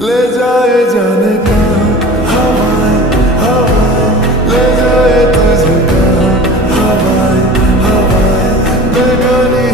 ले जाए जाने का हवाएं हवाएं, ले जाए तुझे का हवाएं हवाएं, बेगानी